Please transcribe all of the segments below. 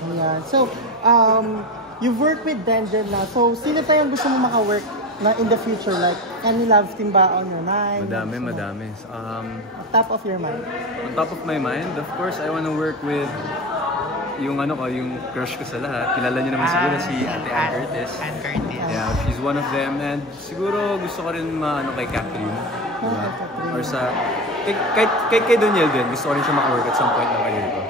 Ayan. So, you've worked with Denzel na. So, sino pa yung gusto mo maka-work na in the future? Like, any love team ba on your mind? Madami. Top of your mind? On top of my mind, of course, I wanna work with yung yung crush ko sa lahat. Kilala niyo naman siguro si Ate Ann Curtis. Ann Curtis. Yeah, she's one of them. And siguro gusto ko rin kay Catherine. Diba? Or sa... Kay Daniel din. Gusto ko rin siya maka-work at some point ng career ko.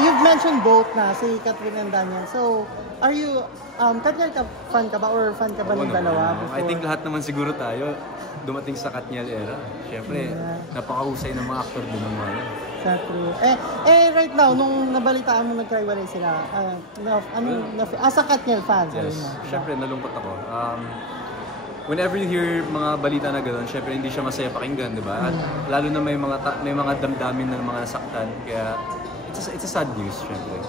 You've mentioned both na, si Catherine and Daniel. So, are you... Katniel fan ka ba? Or fan ka ba ng dalawa? I think lahat naman siguro tayo dumating sa Katniel era. Siyempre, napakahusay ng mga aktor din ng mga. True. Right now, nung nabalitaan mo nagkaiwalay sila, as a Katniel fan, yes. Siyempre, nalungkot ako. Whenever you hear mga balita na gano'n, siyempre hindi siya masaya pakinggan, di ba? At lalo na may mga damdamin ng mga nasaktan, kaya it's a sad news, siyempre.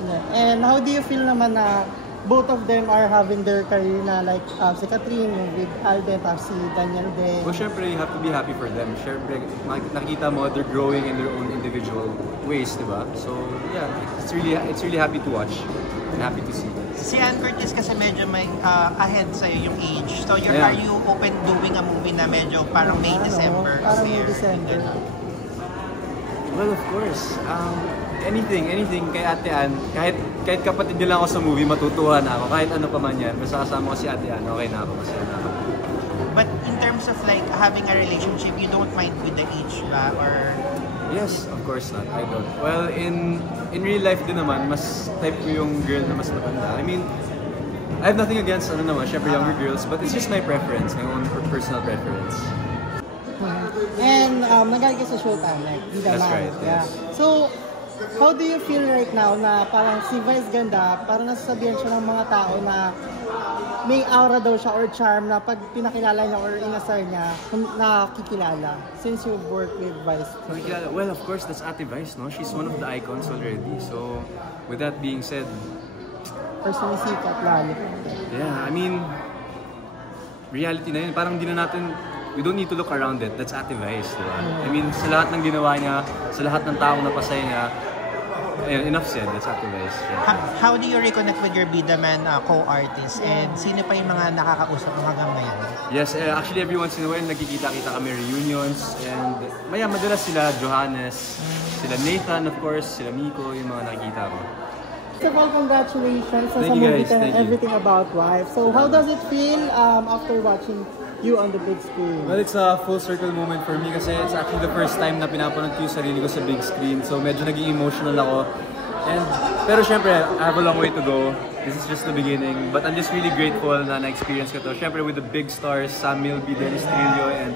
Yeah. And how do you feel naman na both of them are having their career na like si Catherine with Alden at si Daniel din? Well, syempre, you have to be happy for them. Syempre, nakita mo they're growing in their own individual ways, di ba? So, yeah, it's really happy to watch and happy to see. Si Ann Curtis kasi medyo may ahead sa'yo yung age. So, are you open doing a movie na medyo parang May, December? Parang May, December. Well, of course. Anything kay Ate Ann, kahit kapatid nila ako sa movie, matutuwa na ako. Kahit ano pa man yan, basta kasama ko si Ate Ann, okay na ako, masaya na ako. But in terms of like having a relationship, you don't mind with the age ba? Or... Yes, of course not. I don't. Well, in real life din naman, mas type ko yung girl na mas matanda. I mean, I have nothing against syempre younger girls, but it's just my preference, my own personal preference. And nag-alga sa Showtime, like, That's right, yes. So, how do you feel right now na parang si Vice Ganda, parang nasasabihan siya ng mga tao na may aura daw siya or charm na pag pinakilala niya or inasar niya, nakikilala since you've worked with Vice? Well, of course, that's Ate Vice, no? She's one of the icons already. So, with that being said... Personally sikat lalo. Yeah, I mean, reality na yun. Parang di na natin... We don't need to look around it. That's Ate Vice, diba? I mean, sa lahat ng ginawa niya, sa lahat ng taong napasaya niya, enough said, that's Ate Vice. Yeah. How do you reconnect with your Bida Man co-artists? And sino pa yung mga nakakausap mo hanggang ngayon? Yes, actually every once in a while nagkikita-kita kami reunions. And madalas sila Johannes, sila Nathan of course, sila Miko, yung mga nakikita ko. First of all, congratulations sa movie and Everything About Wife. So how does it feel after watching you on the big screen? Well, it's a full circle moment for me kasi it's actually the first time na pinapanood ko yung sarili ko sa big screen. So medyo naging emotional ako. Pero syempre, I have a long way to go. This is just the beginning. But I'm just really grateful na na-experience ko to. Syempre with the big stars, Sam Milby, Dennis Trillo, and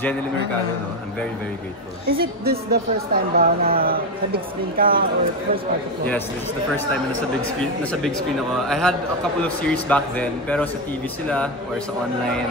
Jeneline Mercado, no? I'm very, very grateful. Is it this the first time ba na sa big screen ka or first part of it? Yes, this is the first time na nasa big screen ako. I had a couple of series back then, pero sa TV sila or sa online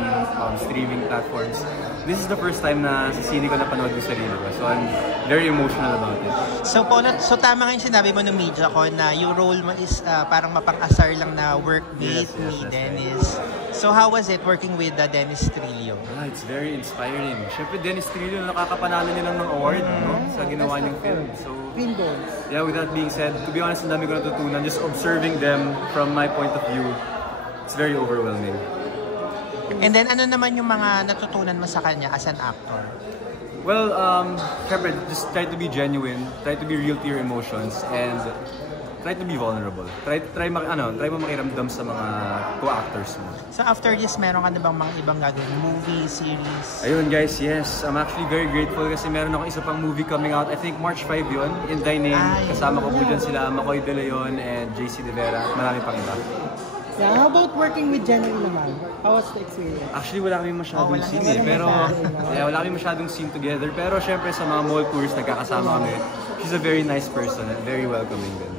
streaming platforms. This is the first time na sa sine ko napanood yung sarili ko. So I'm very emotional about it. So tama nga yung sinabi mo ng media ko na yung role mo is parang mapang-asar lang na workmate ni Dennis. Right. So how was it working with Dennis Trillo? It's very inspiring. Siyempre, Dennis Trillo, nakakapanalo niya ng award no? Sa ginawa niyang film. So, yeah, with that being said, to be honest, ang dami ko natutunan. Just observing them from my point of view, it's very overwhelming. And then, ano naman yung mga natutunan mo sa kanya as an actor? Well, siyempre, just try to be genuine, try to be real to your emotions, and try to be vulnerable. Try mo makiramdam sa mga co-actors mo. So after this, meron ka na bang mga ibang gagawin? Movie, series? Ayun guys, yes. I'm actually very grateful kasi meron ako isa pang movie coming out. I think March 5 yun, in Thy Name. Kasama ko po dyan sila Makoy De Leon and JC De Vera. Marami pang iba. Yeah, how about working with Jeneline naman? How was the experience? Actually, wala kami masyadong scene eh. Pero, wala kami masyadong scene together. Pero syempre sa mga mall tours, nagkakasama kami. She's a very nice person and very welcoming din.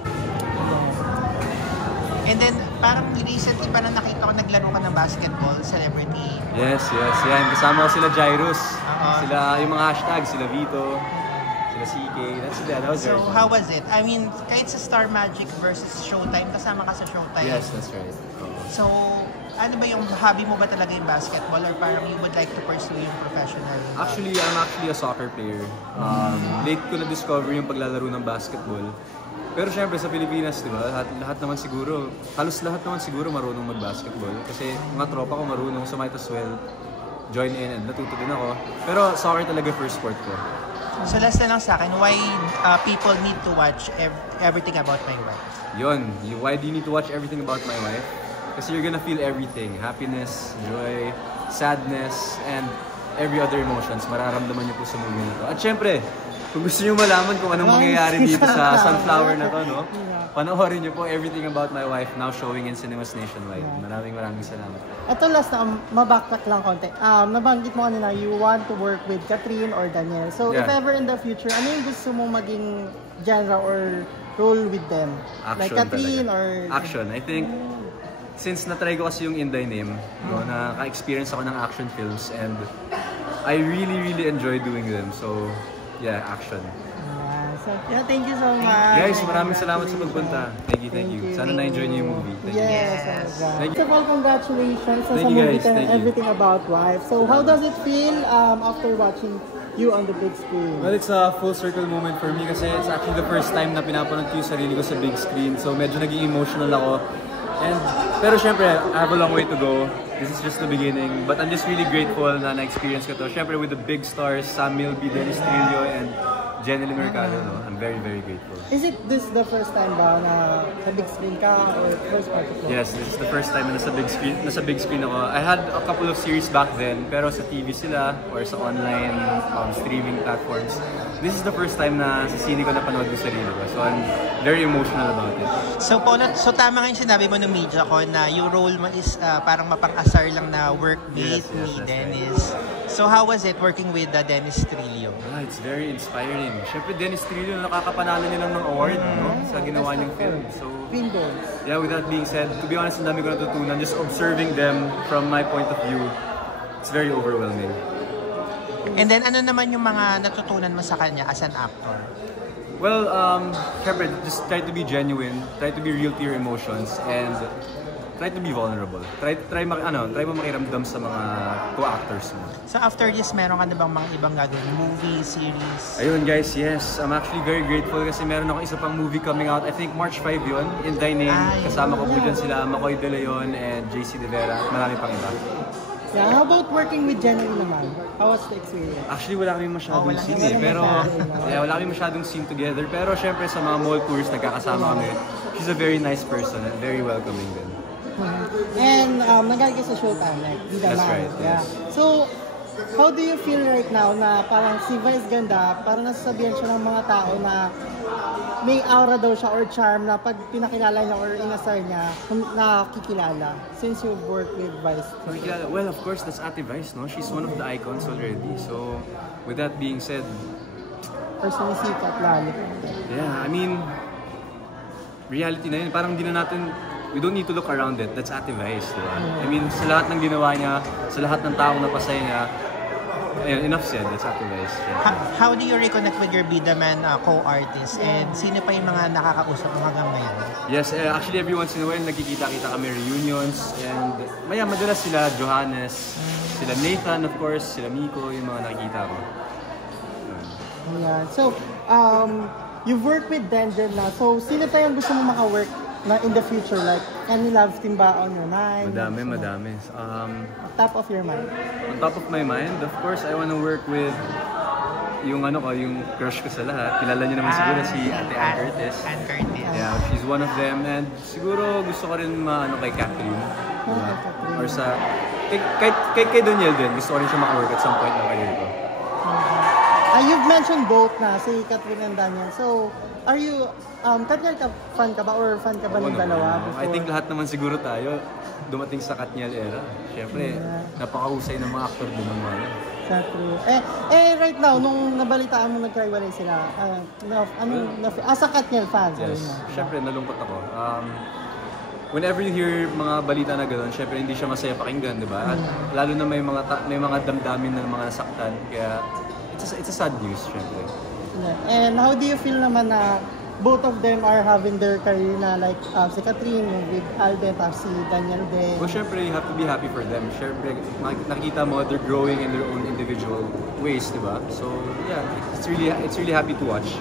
And then, parang recently pa na nakita ko naglaro ka ng basketball, celebrity. Yes. Yan. Kasama ko sila Jairus. Sila, yung mga hashtag, sila Vito, sila CK. That was so, how was it? I mean, kahit sa Star Magic versus Showtime, kasama ka sa Showtime. Yes, that's right. So, ano ba yung hobby mo ba talaga yung basketball or parang you would like to pursue yung professional? Actually, I'm actually a soccer player. Late ko na-discover yung paglalaro ng basketball. Pero syempre sa Pilipinas, di ba, lahat naman siguro, halos lahat naman siguro marunong mag-basketball. Kasi mga tropa ko marunong, so might as well join in and natuto din ako. Pero soccer talaga first sport ko. So last na lang sa akin, why people need to watch everything about my wife? Why do you need to watch everything about my wife? Kasi you're gonna feel everything. Happiness, joy, sadness, and every other emotions. Mararamdaman niyo po sa movie na to. At syempre, kung gusto niyo malaman kung anong mangyayari dito sa Sunflower na to, no? Panoorin niyo po Everything About My Wife, now showing in cinemas nationwide. Maraming salamat. Ito last na, mabacktrack lang konti. Nabanggit mo kanina, you want to work with Catherine or Daniel. So if ever in the future, ano yung gusto mong maging genre or role with them? Action like Catherine talaga. or... Action. I think, since na-try ko kasi yung Inday Name, no, naka-experience ako ng action films and I really enjoy doing them. So, yeah, action. So, yeah, thank you so much. Guys, maraming salamat sa pagpunta. Thank you. Sana na-enjoy niyo yung movie. Thank you. Yes. Thank First of all, congratulations sa Thank you, movie guys. and Thank you. Everything About Wife. So, how does it feel after watching you on the big screen? Well, it's a full circle moment for me kasi it's actually the first time na pinapanood ko yung sarili ko sa big screen. So, medyo naging emotional ako. Pero syempre, I have a long way to go. This is just the beginning. But I'm just really grateful na na-experience ko to. Syempre with the big stars, Sam Milby, Dennis Trillo, and Jenny Mercado, no? I'm very grateful. Is it this the first time ba na sa big screen ka or first part of it? Yes, this is the first time na nasa big screen ako. I had a couple of series back then, pero sa TV sila or sa online streaming platforms. This is the first time na sa sine ko napanood yung sarili ko. So I'm very emotional about it. So Paolo, so tama nga yung sinabi mo ng media ko na yung role mo is parang mapang-asar lang na workmate ni Dennis. So how was it working with Dennis Trillo? It's very inspiring. Siyempre, Dennis Trillo, nakakapanalo niya lang ng award no? Sa ginawa niyang film. So, yeah, with that being said, to be honest, ang dami ko natutunan. Just observing them from my point of view, it's very overwhelming. And then, ano naman yung mga natutunan mo sa kanya as an actor? Well, siyempre, just try to be genuine, try to be real to your emotions, and try to be vulnerable. Try mo makiramdam sa mga co-actors mo. So after this, meron ka na bang mga ibang gagawin? Movie, series? Ayun guys, yes. I'm actually very grateful kasi meron ako isa pang movie coming out. I think March 5 yun, Inday Name. Kasama ko po dyan sila, Makoy De Leon and JC De Vera. Marami pang iba. Yeah, how about working with Jenny naman? How was the experience? Actually, wala kami masyadong scene eh. Pero, wala kami masyadong scene together. Pero syempre sa mga mall tours, nagkakasama kami. She's a very nice person and very welcoming din. And nagaling ka sa Showtime, like Vida That's Man. right, yes. So, how do you feel right now na parang si Vice Ganda, parang nasasabihan siya ng mga tao na may aura daw siya or charm na pag pinakilala niya or inasar niya, nakikilala since you've worked with Vice? Well, of course, that's Ate Vice, no? She's one of the icons already. So, with that being said, personally sikat lalo. Yeah, I mean, reality na yun. Parang di na natin, we don't need to look around it. That's Ate Vice, diba? I mean, sa lahat ng ginawa niya, sa lahat ng taong napasaya niya, enough said, that's Ate Vice. How do you reconnect with your Vida Man co-artists? And sino pa yung mga nakakausap mo hanggang ngayon? Yes, actually every once in a while nagkikita-kita kami reunions. And madalas sila Johannes, sila Nathan of course, sila Miko, yung mga nakikita ko. Yeah. So, you've worked with Denzel na. So, sino pa yung gusto mo maka-work na in the future? Like, any love team ba on your mind? Madami. Top of your mind? On top of my mind, of course, I want to work with yung yung crush ko sa lahat. Kilala niyo naman siguro si Ate Ann Curtis. Ann Curtis. Yeah, she's one of them. And siguro gusto ko rin kay Catherine. Diba? Or sa... Kay Daniel din. Gusto ko rin siya maka-work at some point na career ko. You've mentioned both na, si Catherine and Daniel. So, are you... Katniel fan ka ba or fan ka ba ng dalawa? I think lahat naman siguro tayo dumating sa Katniel era. Siyempre, napakahusay ng mga actor din ng mga yan. True. Right now, nung nabalitaan mo nagkaiwalay sila, as a Katniel fan, yes. Siyempre, nalungkot ako. Whenever you hear mga balita na gano'n, siyempre hindi siya masaya pakinggan, di ba? At lalo na may mga damdamin ng mga nasaktan. Kaya, it's a sad news, siyempre. And how do you feel naman na both of them are having their career na like si Catherine with Alden at si Daniel din? Well, syempre, you have to be happy for them. Syempre, nakikita mo, they're growing in their own individual ways, di ba? So, yeah, it's really happy to watch.